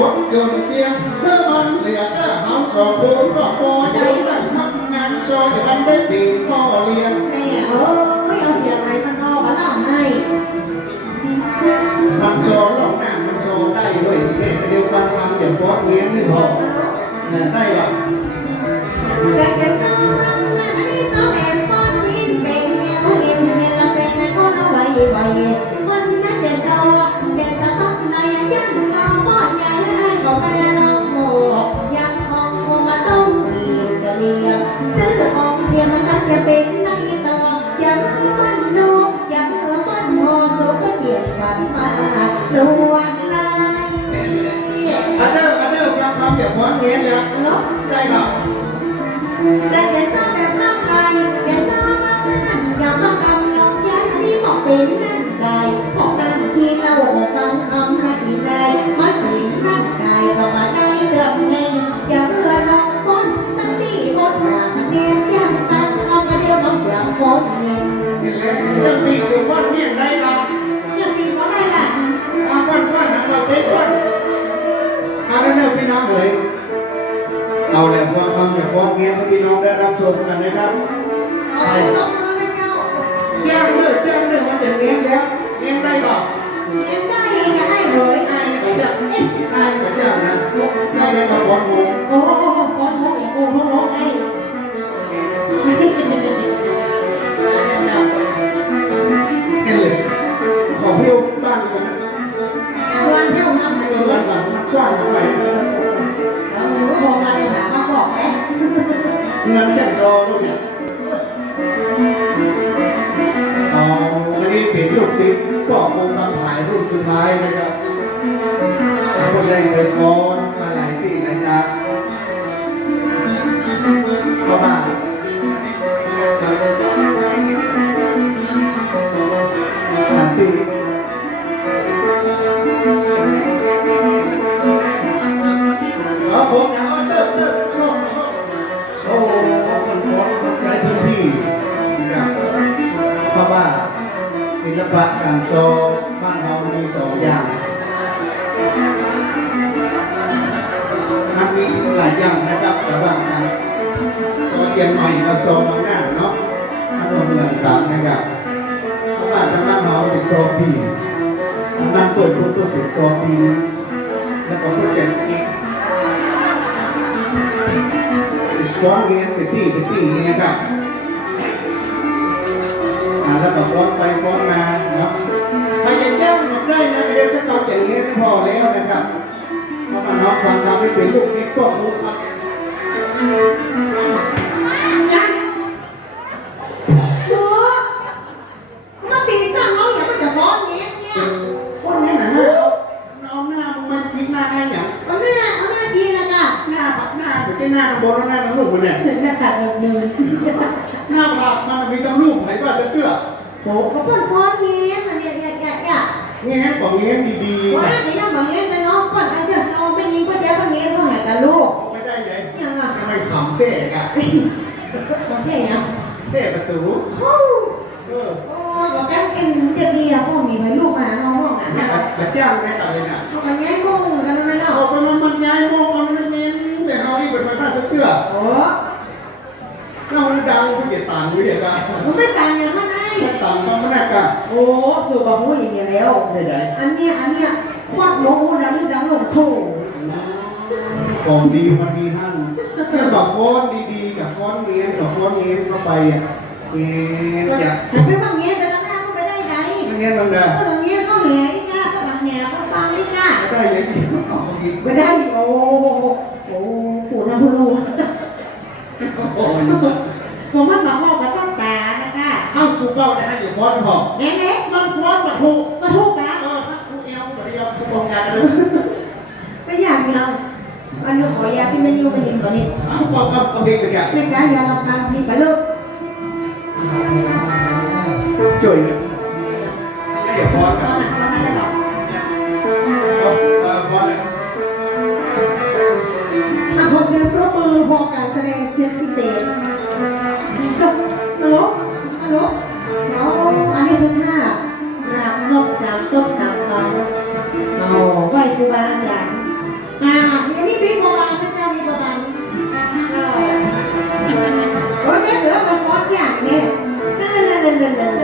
รถยนต์เสียงเมื่อมันเหลือก็เอาสองคนก็พอใจตั้งทำงานซอยกันได้ปีนพ่อเลี้ยงแม่เอ้ยเอาเสียงไหนมาซ้อมาล่าให้มันโซหลอกหน้ามันโซได้ด้วยแม่เดียวฟังคำเดี๋ยวฟอดเงี้ยนี่พอเนี่ยได้หรอแต่แกซ้อมา ล้วเนาะได้หรอแต่แกซ้อแบบมากไปแกซ้อมากนั่นอย่ามาคำลงยันนี่บอกเป็นนั่นกายบอกนั่นทีเราฟังคำนั่นที่ใดมันเป็นนั่นกายก็มาได้เรื่องเองอย่าเพื่อน้องคนตั้งที่บนหาคะแนนยังฟังเขาเดียวน้องอย่างฝนเองเรื่องปีสุฟอดเงี้ยได้หรอ ชมกันนะครับเอาไปตบมือนะเจ้าแจ้งเลยแจ้งเลยมันจะเงี้ยแล้วเงี้ยได้หรอเลี้ยงได้เองจะได้เลยไอ้พระเจ้าเอสไอ้พระเจ้านะได้ได้มาฟอดงงโอ้โหก้อนโมกอย่างโอ้โหโมกไอ้กันเลยขอพี่บ้านกันนะวันเที่ยวทำอะไรเงิเนี่ยนก่อนมันกว้างไปเราโทรมาเลยหามาบอกไหมเงินแจ้ งซอลูกเนี่ยอ๋อวันนี้เป็นลูกศิก็คงมาถ่ายรูปสุดท้ายนะครับานเราเป็นโซปีทางเปิดตัวตัวเป็นโซปีแล้วก็โปรเจกต์อีกสอนเงี้ยเป็นที่เป็นที่นะครับอ่าแล้วก็ฟ้อนไปฟ้อนมาเนาะใครจะแจ้งหมได้นะเดี๋ยวสกอตอย่างนี้ไม่พอแล้วนะครับเพราะว่าน้องฟังทำให้เป็นลูกศิษย์พวกรู้ครับ อนเงี้ยเนี่ยพวกนี้นะฮะเอาหน้ามึงมันทิ้งหน้าให้เนี่ยเอาหน้าเอาหน้าดีนะกะหน้าปักหน้าถึงจะหน้าข้างบนแล้วหน้าข้างลูกมันเนี่ยถึงหน้าตัดหนึ่งหนึ่งหน้าผากมันมีตั้งลูกไหนว่าจะเตื้อโหก็เพิ่นฟ้อนเงี้ยนะเนี่ยเนี่ยเนี่ยเนี่ยแง้มของแง้มดีๆว่านะไอ้ยังบอกเงี้ยแต่น้องก่อนไอ้เจ้าซองไม่ยิงก็เดี๋ยวก็เงี้ยเขาหากันลูกเอาไม่ได้เลยยังอะทำไมขำเซ่กะต้องใช่ยังเซ่ประตู กันผมไม่ต่างอย่างนั้นไอ้ต่างต้องมาแน่กันโอ้สูบบอกพูดอย่างนี้แล้ว ไม่ได้อันเนี้ยอันเนี้ยควักลงดังดังลงโซ่ของดีมันมีท่านเนี่ยแบบฟอนต์ดีๆกับฟอนต์เงี้ยกับฟอนต์เงี้ยเข้าไปอะเงี้ยอยากแต่ไม่ว่าเงี้ยไปตั้งหน้าก็ไม่ได้ไงเงี้ยมันได้เออเงี้ยก็แหงอีกาก็มาแหงก็ฟังอีกาได้ยังสิมันออกอีกไม่ได้โอ้โหปู่นะผู้ลูกโอ้ยผมมันบอกว่าต้องตานะก้ สูงเป้าได้ให้อยู่ฟ้อนต์พอเล็กเล็กนั่งฟ้อนมาถูกมาทุกนะเออถ้าครูเอลปฏิยอมทุกโรงงานเลยไม่อยากเราอันนี้ขอยาที่ไม่ยูไปยินก่อนนี่เอาบอกกับเอาเด็กไปแก่ไม่กล้ายาลำบากนี่ไปลูก Hello.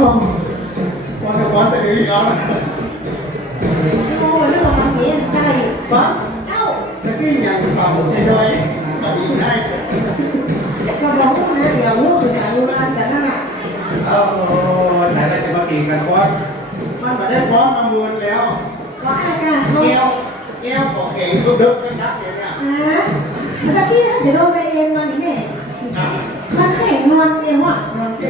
ต้องวันละวันแต่เองเอาละโอ้เรื่องมันเย็นได้ปั๊บเอ้าตะกี้ยังเป่าใช่ด้วยก็ดีได้ก็บอกนะเดี๋ยวลูกสื่อสารรู้ร้านกันนั่นแหละเอาแต่ละจะมาตีกันฟ้อนมันมาได้ฟ้อนมามืนแล้วก็อาการเอวเอวก็แข็งก็เดิมกันนักอย่างเงี้ยฮะมันจะพี่เดี๋ยวโดนไปเองมันนี่แม่มันแข่งนอนเองว่ะมันเก่งนกัอนนแข่ง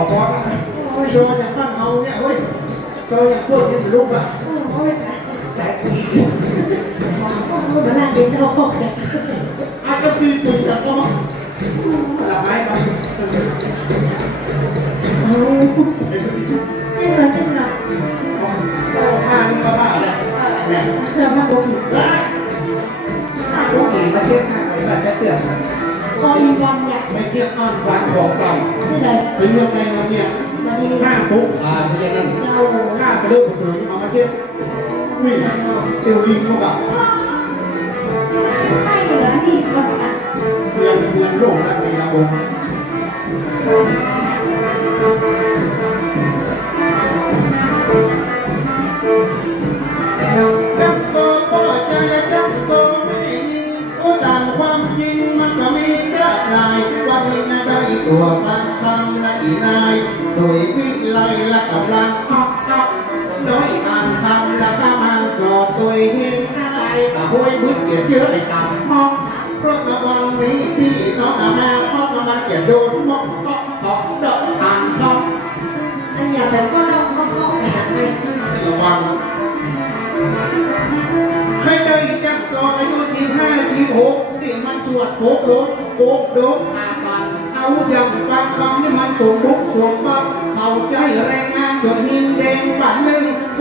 อ้ฟ้อนบอกฟ้อนนะโชว์อย่างบ้านเขาเนี่ยเฮ้ยโชว์อย่างพวกนี้ลูกอะโอ้ยแต่ปีมานั่งเองโอ้ยอาจจะปีปุ๋ยแต่ก็ละไม้มาเอาใช้ปุ๋ยเจ๊เลยเจ๊เลยเอาผ้านี่ก็ผ้าอะไรเนี่ยเธอมาบอกอีกผ้าลูกหนีมาเทียบผ้าอะไรก็จะเปลี่ยน คออีวันเนี่ยไม่เทียบอ้อนฟันของเก่านี่เลยเป็นเรื่องในวันเนี่ยมาดีห้าปุ๊บขาเพราะฉะนั้นเราห้าไปเรื่องถึงเอามาเทียบวิ่งเตียวยิงเข้ากับให้เหลือดีคนละเพื่อนเพื่อนโลกและพยาบงจ สิบหกนี่มันสวดโกกโลกโกกโดกอาบันเอาอย่างฟังคำนี่มันสมบุกสมบัติเข้าใจแรงงานจนหินแดงบันหนึ่งโซ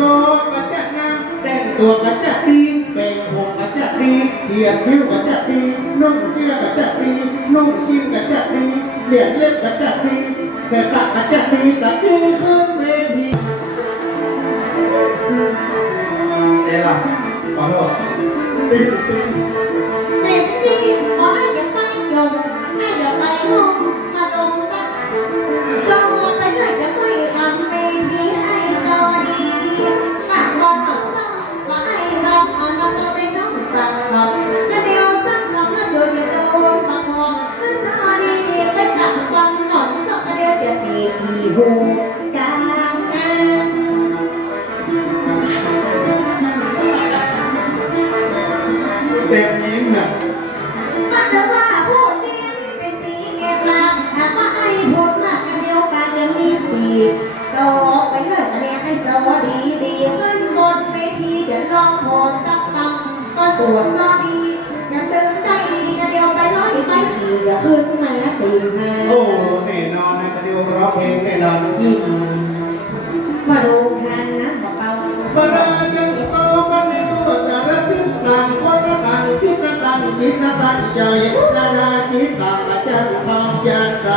ก็จะงามแต่งตัวก็จะดีแบ่งผมก็จะดีเกียรคิ้วก็จะดีนุ่งเสื้อก็จะดีนุ่งชิ้นก็จะดีเหรียญเล็บก็จะดีแต่ปากก็จะดีแต่ที่ขึ้นเวที ใจนานาคิดต่างอาจารย์ความยานใจ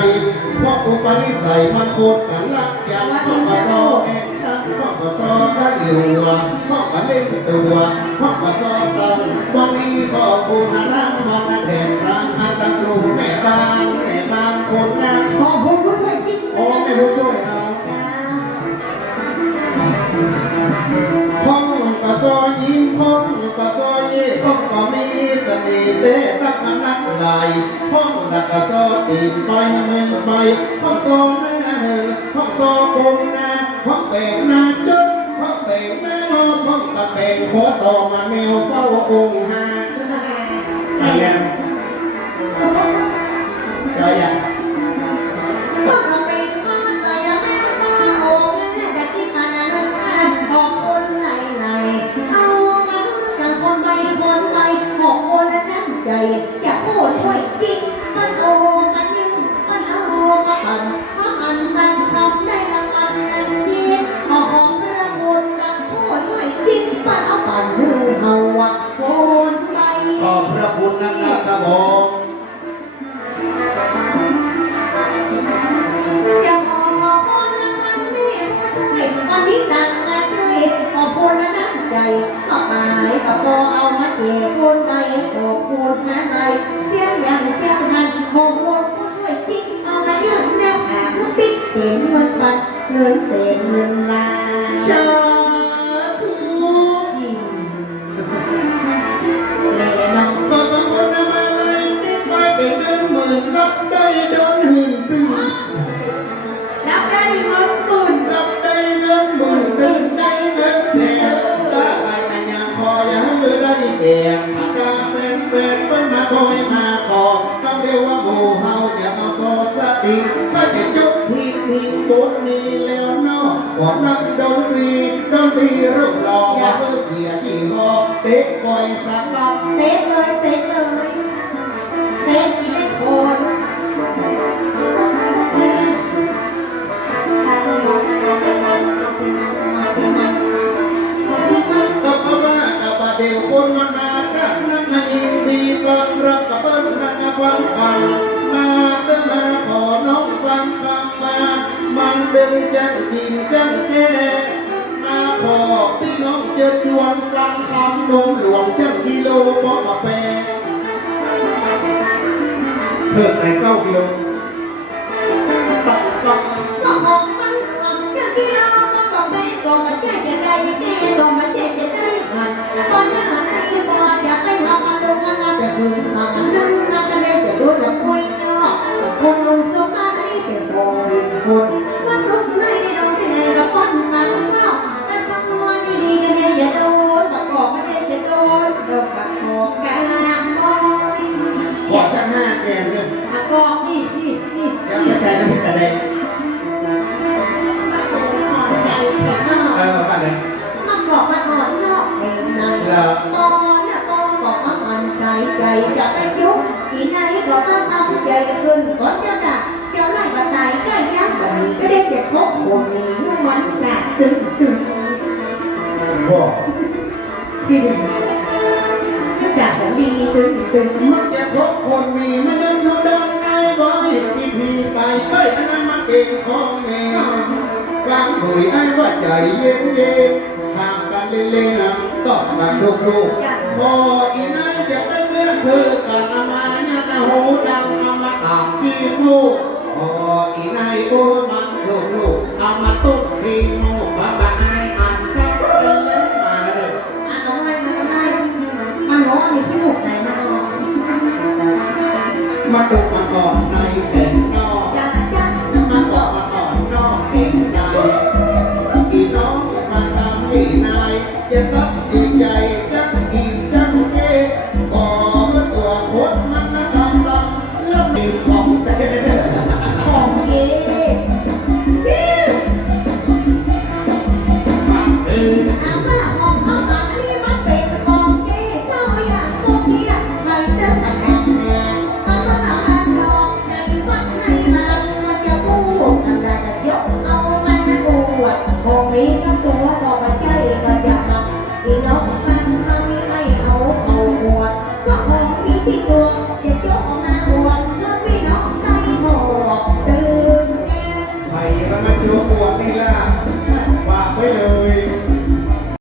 เพราะอุปนิสัยมันโคตรกันละอย่างพ่อกโซเองช่างพ่อกโซก็อยู่พ่อกเล่นตัวพ่อกโซตั้งวันนี้ขอบคุณนะรังวันละแถมรังอันตะกรูแม่บางแม่บางคนงามขอบคุณผู้ช่วยจริงโอ้ไม่รู้ช่ว เตะตักมานักไหลพ้องหละก็ซตีนไปเมืองไปพ้องโซหน้าเหินพ้องโซกลมนาพ้องเบ่งนาจุดพ้องเบ่งนางอพ้องตะเบ่งขอต่อมาแมวเฝ้าองค์หา โดนหึงตึงนับได้เงินหมื่นรับได้เงินหมื่นตึงได้เงินแสนตาไอ้กันยังพอยังได้เก่งปากกาเป็นเป็นเพิ่นมาคอยมา เริ่มประกอบกันบ่อยขอสักห้าแกนเนี่ย ประกอบนี่นี่นี่ เดี๋ยวจะใช้น้ำพริกตะเดง ประกอบอ่อนใจแข็งเนาะ เออป้าเลย มันบอกว่าอ่อนนอกเองนั่นตอนน่ะตอนบอกว่ามันใส่ใจจะไปยุบอีไหนก็ต้องทำใจขึ้นก่อนเจ้าด่าเจ้าไล่บันไดก็ยักษ์แบบนี้ก็ได้เด็กพบคนนี้มันแสบตึงตึง บอก ที่แสบแบบดีตึงตึง มันจะพบคนมีมัน ผิดที่พีไปเฮ้ยอันนั้นมันเป็นของแม่ฟังคุยไอ้ว่าใจเย็นเย็นทางกันเล่นๆต้องกันทุกทุกพออีนายจะไปเตือนเธอกันอามาเนี่ยตาหูดังอามาตามที่มูพออีนายโอ้มันทุกทุกอามาตุ๊กทีมูบ้าบ้าไอ้อันเข้าเล่นมาแล้วเด้ออะทำไมมันทำไมมันหัวนี่ที่หมู